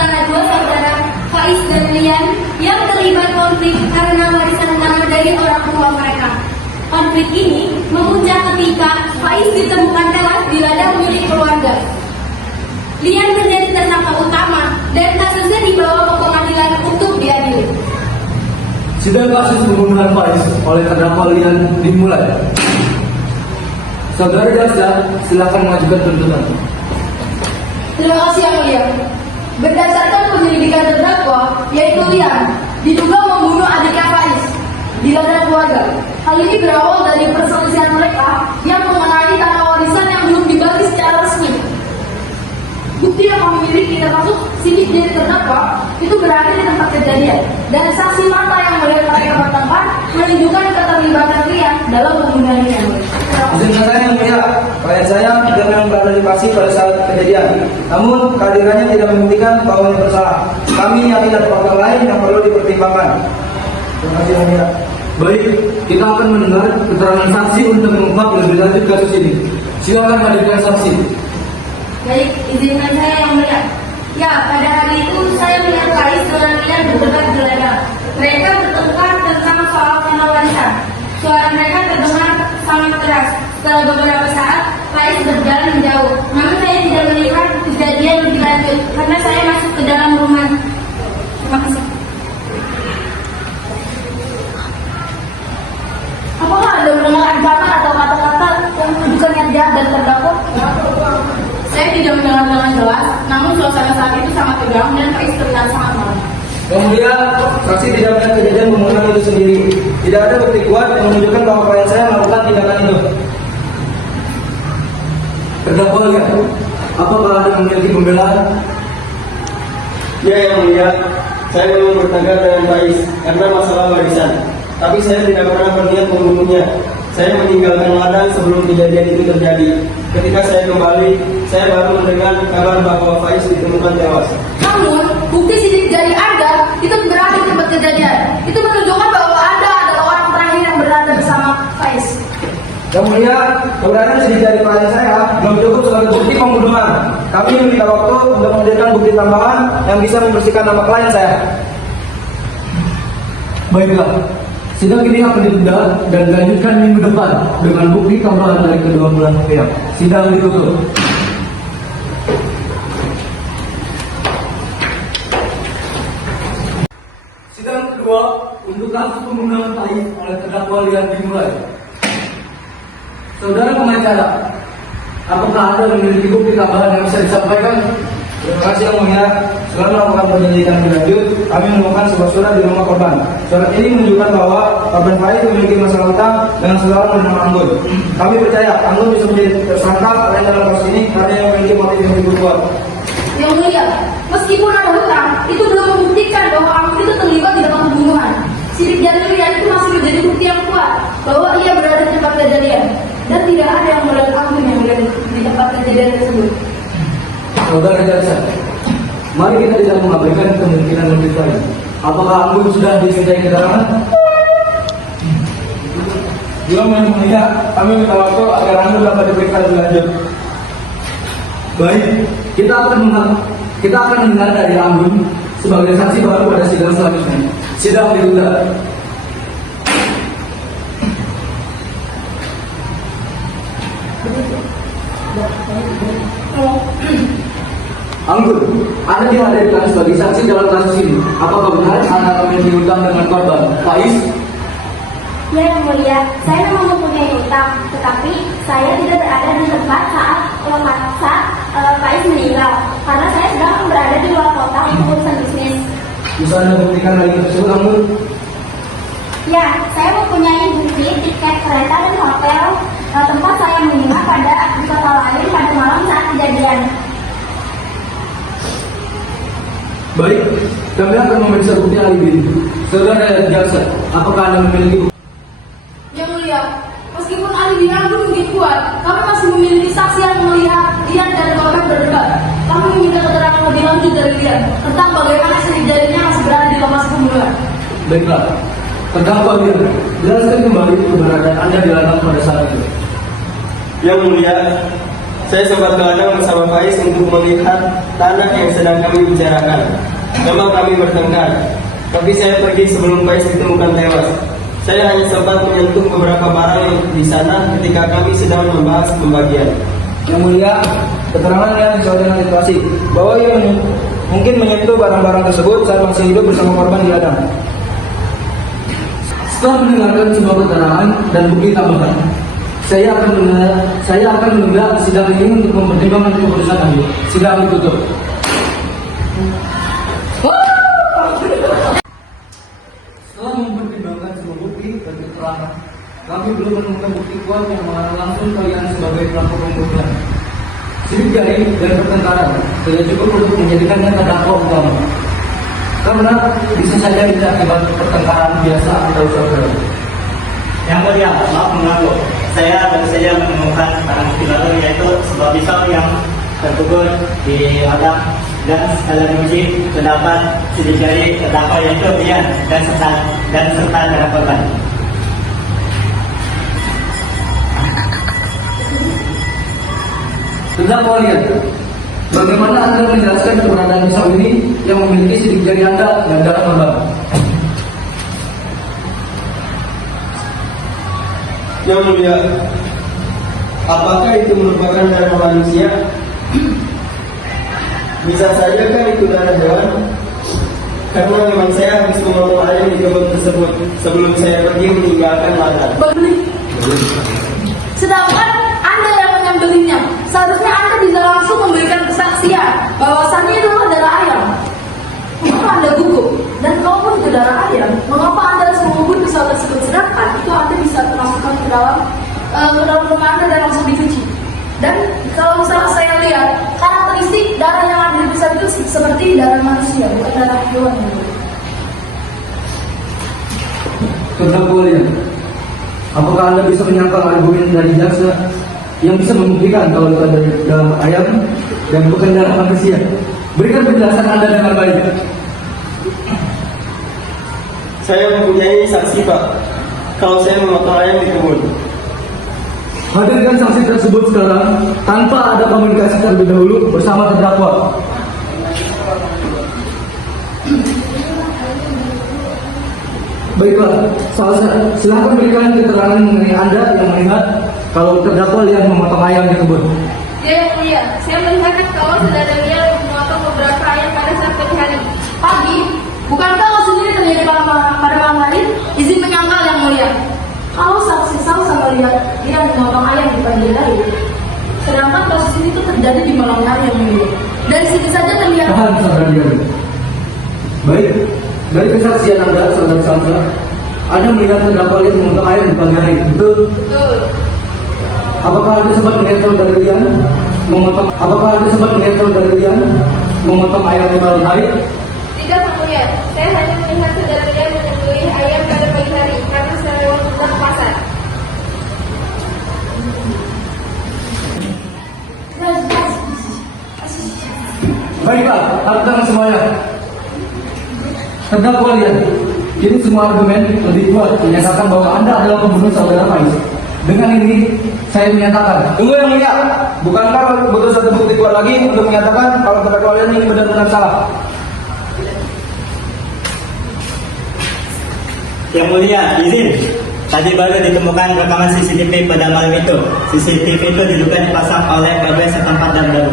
antara dua saudara Faiz dan Lian yang terlibat konflik karena warisan tanah dari orang tua mereka. Konflik ini memuncak ketika Faiz ditemukan tewas di ladang milik keluarga. Lian menjadi tersangka utama dan kasusnya dibawa ke pengadilan untuk diadili. Sidang kasus pembunuhan Faiz oleh terdakwa Lian dimulai. Saudara jaksa, silakan mengajukan tuntutan. Terima kasih Yang Mulia. Berdasarkan penyelidikan terdakwa, yaitu Lian, diduga membunuh adiknya Faiz di ladang keluarga. Hal ini berawal dari perselisihan mereka yang mengenai tanah warisan yang belum dibagi secara resmi. Bukti yang kami miliki termasuk sidik jari terdakwa itu berada di tempat kejadian, dan saksi mata yang melihat mereka bertengkar menunjukkan keterlibatan Lian dalam pembunuhan Lian. Izinkan saya yang mulia, klien saya tidak memang berada di lokasi pada saat kejadian. Namun kehadirannya tidak membuktikan bahwa yang bersalah. Kami yakin ada faktor lain yang perlu dipertimbangkan. Terima kasih yang mulia. Baik, kita akan mendengar keterangan saksi untuk mengungkap lebih lanjut kasus ini. Silakan hadirkan saksi. Baik, izinkan saya Yang Mulia. Ya, pada hari itu saya melihat Faiz dengan Lian berdebat di ladang. Mereka bertengkar tentang soal tanah warisan. Suara mereka terdengar sangat keras. Setelah beberapa saat, Faiz berjalan menjauh. Namun saya tidak melihat kejadian lebih lanjut karena saya masuk ke dalam rumah. Terima kasih. Apakah Anda mendengar ancaman atau kata-kata yang menunjukkan niat jahat dan terdakwa? Saya tidak mendengar dengan jelas, namun suasana saat itu sangat tegang dan Faiz terlihat sangat malu. Yang mulia, saksi tidak melihat kejadian pembunuhan itu sendiri. Tidak ada bukti kuat yang menunjukkan bahwa klien saya melakukan tindakan itu. Terdakwa Lian, apakah Anda memiliki pembelaan? Ya yang mulia, saya memang bertengkar dengan Faiz karena masalah warisan. Tapi saya tidak pernah berniat membunuhnya. Saya meninggalkan ladang sebelum kejadian itu terjadi. Ketika saya kembali, saya baru mendengar kabar bahwa Faiz ditemukan tewas. Namun, bukti sidik jari Anda itu berada di tempat kejadian. Itu menunjukkan bahwa Anda adalah orang terakhir yang berada bersama Faiz. Yang mulia, keberadaan sidik jari klien saya belum cukup sebagai bukti pembunuhan. Kami meminta waktu untuk menghadirkan bukti tambahan yang bisa membersihkan nama klien saya. Baiklah, sidang ini akan ditunda dan dilanjutkan minggu depan dengan bukti tambahan dari kedua belah pihak. Sidang ditutup. Sidang kedua untuk kasus pembunuhan Faiz oleh terdakwa Lian dimulai. Saudara pengacara, apakah Anda memiliki bukti tambahan yang bisa disampaikan? Terima kasih yang mulia. Setelah melakukan penyelidikan lebih lanjut, kami menemukan sebuah surat di rumah korban. Surat ini menunjukkan bahwa korban Faiz memiliki masalah utang dengan seorang bernama Anggun. Kami percaya Anggun bisa menjadi tersangka lain dalam kasus ini karena yang memiliki motif yang lebih kuat. Yang Mulia, meskipun ada hutang, itu belum membuktikan bahwa Anggun itu terlibat di dalam pembunuhan. Sidik jari Lian itu masih menjadi bukti yang kuat bahwa ia berada di tempat kejadian dan tidak ada yang melihat Anggun yang berada di tempat kejadian tersebut. Saudara jaksa, mari kita tidak mengabaikan kemungkinan lebih lain. Apakah Anggun sudah dimintai keterangan? Belum yang mulia, kami minta waktu agar Anggun dapat diperiksa lebih lanjut. Baik, kita akan mendengar dari Anggun sebagai saksi baru pada sidang selanjutnya. Sidang ditunda. Anggun, Anda dihadirkan sebagai saksi dalam kasus ini. Apakah benar Anda memiliki hutang dengan korban Faiz? Ya Yang Mulia, saya memang mempunyai hutang, tetapi saya tidak berada di tempat saat Faiz meninggal, karena saya sedang berada di luar kota untuk urusan bisnis. Bisa Anda buktikan hal itu tersebut, Anggun? Ya, saya mempunyai bukti tiket kereta dan hotel tempat saya menginap di kota lain pada malam saat kejadian. Baik, kami akan memeriksa bukti alibi. Saudara jaksa, apakah Anda memiliki bukti? Yang Mulia, meskipun alibi Anggun begitu kuat, kami masih memiliki saksi yang melihat Lian dan korban berdebat. Kami meminta keterangan lebih lanjut dari Lian tentang bagaimana sidik jarinya masih berada di lokasi pembunuhan. Baiklah, terdakwa Lian, jelaskan kembali keberadaan Anda di ladang pada saat itu. Yang mulia, Saya sempat ke ladang bersama Faiz untuk melihat tanah yang sedang kami bicarakan. Memang kami bertengkar, tapi saya pergi sebelum Faiz ditemukan tewas. Saya hanya sempat menyentuh beberapa barang di sana ketika kami sedang membahas pembagian. Yang mulia, keterangannya sesuai dengan situasi bahwa ia mungkin menyentuh barang-barang tersebut saat masih hidup bersama korban di ladang. Setelah mendengarkan semua keterangan dan bukti tambahan, saya akan menunda sidang ini untuk mempertimbangkan keputusan kami. Sidang ditutup. Setelah mempertimbangkan semua bukti dan keterangan, kami belum menemukan bukti kuat yang mengarah langsung kalian sebagai pelaku pembunuhan. Sidik jari dan pertengkaran tidak cukup untuk menjadikannya terdakwa utama. Karena bisa saja itu akibat pertengkaran biasa atau saudara. Yang mulia, maaf mengganggu. Saya baru saja menemukan barang bukti baru, yaitu sebuah pisau yang terkubur di ladang, dan sekalian uji terdapat sidik jari terdakwa yaitu Rian dan serta darah korban. Terdakwa Rian, bagaimana Anda menjelaskan keberadaan pisau ini yang memiliki sidik jari Anda dan darah korban? Yang mulia, apakah itu merupakan darah manusia? Bisa saja kan itu darah hewan? Karena memang saya habis memotong ayam di kebun tersebut sebelum saya pergi meninggalkan ladang. Beli. Sedangkan Anda yang menyembelihnya, seharusnya Anda bisa langsung memberikan kesaksian bahwasannya itu adalah ayam. Mengapa Anda gugup? Dan kalaupun itu darah ayam, mengapa Anda harus mengubur pisau tersebut? Sedangkan itu Anda bisa masukkan ke dalam rumah Anda dan langsung dicuci. Dan kalau misalnya saya lihat, karakteristik darah yang ada di pisau itu seperti darah manusia, bukan darah hewan. Terdakwa Rian, apakah Anda bisa menyangkal argumen dari jaksa yang bisa membuktikan kalau itu ada darah ayam dan bukan darah manusia? Berikan penjelasan Anda dengan baik. Saya mempunyai saksi, Pak. Kalau saya memotong ayam di kebun. Hadirkan saksi tersebut sekarang tanpa ada komunikasi terlebih dahulu bersama terdakwa. Baiklah, silakan berikan keterangan mengenai Anda yang melihat kalau terdakwa lihat memotong ayam di kebun. Ya, iya. Saya melihat kalau saudaranya memotong beberapa ayam pada saat pagi hari. Pagi, bukankah hal sendiri terjadi pada malam hari? Izin menyangkal yang mulia. Kalau saksi sama lihat dia memotong ayam di pagi hari, sedangkan kasus ini itu terjadi di malam hari yang mulia. Dari sini saja terlihat. Tahan, saudara Dian. Baik, dari kesaksian Anda, saudara Samsa, Anda melihat terdakwa lihat memotong ayam di pagi hari, betul? Betul. Apakah Anda sempat melihat saudara Dian memotong? Apakah Anda sempat melihat saudara Dian memotong ayam di malam hari? Tidak, Pak Mulia. Saya hanya melihat saudaranya menyembelih ayam pada pagi hari karena saya lewat ke pasar. Baiklah, harapkan semuanya. Terdakwa Rian, ini semua argumen lebih kuat menyatakan bahwa Anda adalah pembunuh saudara Faiz. Dengan ini, saya menyatakan. Tunggu yang mulia, bukankah butuh satu bukti kuat lagi untuk menyatakan kalau terdakwa ini benar-benar salah? Yang mulia, izin. Tadi baru ditemukan rekaman CCTV pada malam itu. CCTV itu diduga dipasang oleh PB setempat dan baru.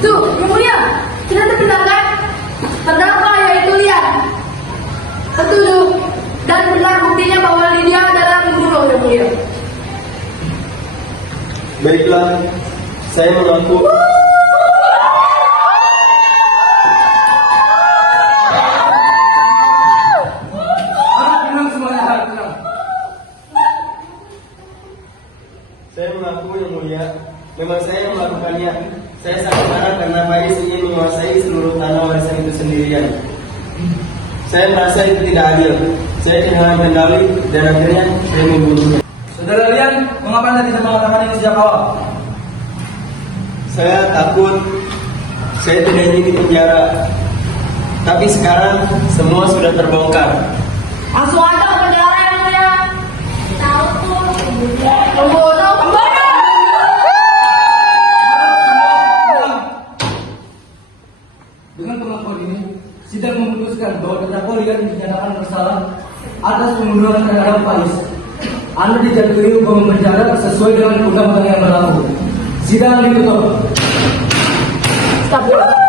Tuh, yang mulia, kita terbenar kan? Terdakwa yaitu Lian. Betul, dan benar buktinya bahwa Lydia adalah pembunuh yang mulia. Baiklah, saya mengaku. Saya mengaku yang mulia, memang saya yang melakukannya. Saya sangat marah karena Faiz ingin menguasai seluruh tanah warisan itu sendirian. Saya merasa itu tidak adil. Saya kehilangan kendali dan akhirnya saya membunuhnya. Saudara Rian, mengapa Anda tidak mengatakan ini sejak awal? Saya takut, saya tidak ingin dipenjara. Tapi sekarang semua sudah terbongkar. Langsung aja ke penjara yang mulia. Tahu tuh. Pembunuh, pembunuh. Dengan pengakuan ini, sidang memutuskan bahwa terdakwa Rian dinyatakan bersalah atas pembunuhan terhadap Faiz. Anda dijatuhi hukuman penjara sesuai dengan undang-undang yang berlaku. Sidang ditutup. Stop.